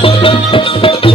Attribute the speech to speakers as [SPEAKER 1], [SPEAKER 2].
[SPEAKER 1] Thank you.